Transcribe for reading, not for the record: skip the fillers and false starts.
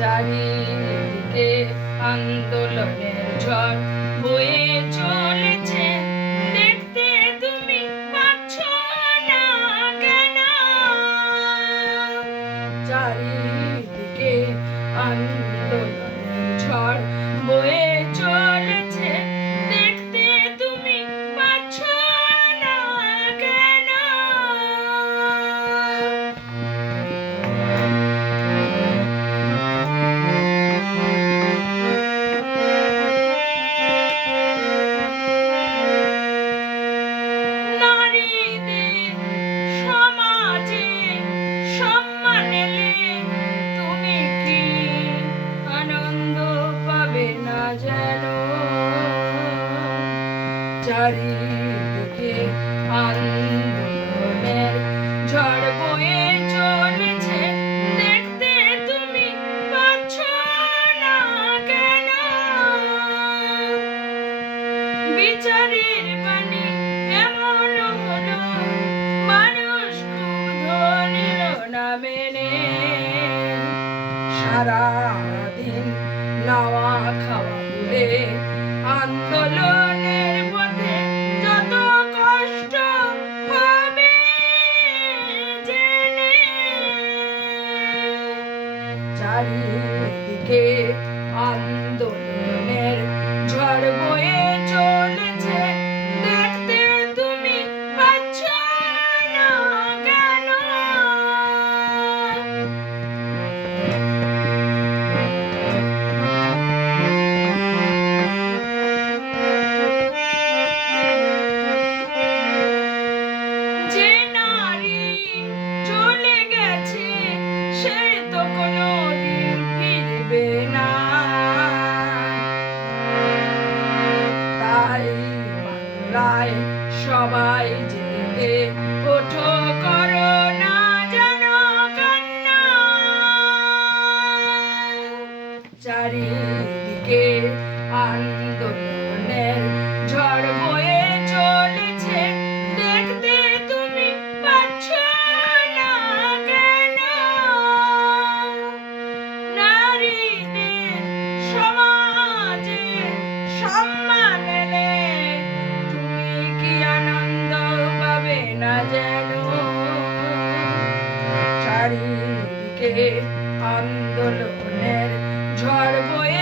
চারিদিকে আন্দোলনের ঝড় বয়ে চলেছে, দেখতে তুমি পাচ্ছ না কেন? চারিদিকে আন্দোলনের ঝড় বয়ে চলেছে, দেখতে তুমি পাচ্ছ না কেন? নারীদের সমাজে সম্মান এলে তুমি কি আনন্দ পাবে না যেন? চারিদিকে আন্দোলনের ঝড় বয়ে চলেছে, দেখতে তুমি পাচ্ছ না কেন? বিচারের বাণী এমন হলো, মানুষ খুব ধনিল না মেনে, সারাদিন নাওয়া খাওয়া ভুলে আন্দোলনের পথে যত কষ্ট হবে জেনে। চারিদিকে আন্দোলনের ঝড় বয়ে চলেছে, দেখতে তুমি পাচ্ছ না কেন? যে নারী চলে গেছে সে তো কোনোদিন ফিরবে না, তাই বাংলায় সবাই জেগে ওঠো, করো না যেন কান্না। চারিদিকে আন্দোলনের ঝড় বয়ে চলেছে, দেখতে তুমি পাচ্ছ না কেন? নারীদের সমাজে সম্মান এলে তুমি কি আনন্দ পাবে না যেন? চারিদিকে আন্দোলনের ঝড় বয়ে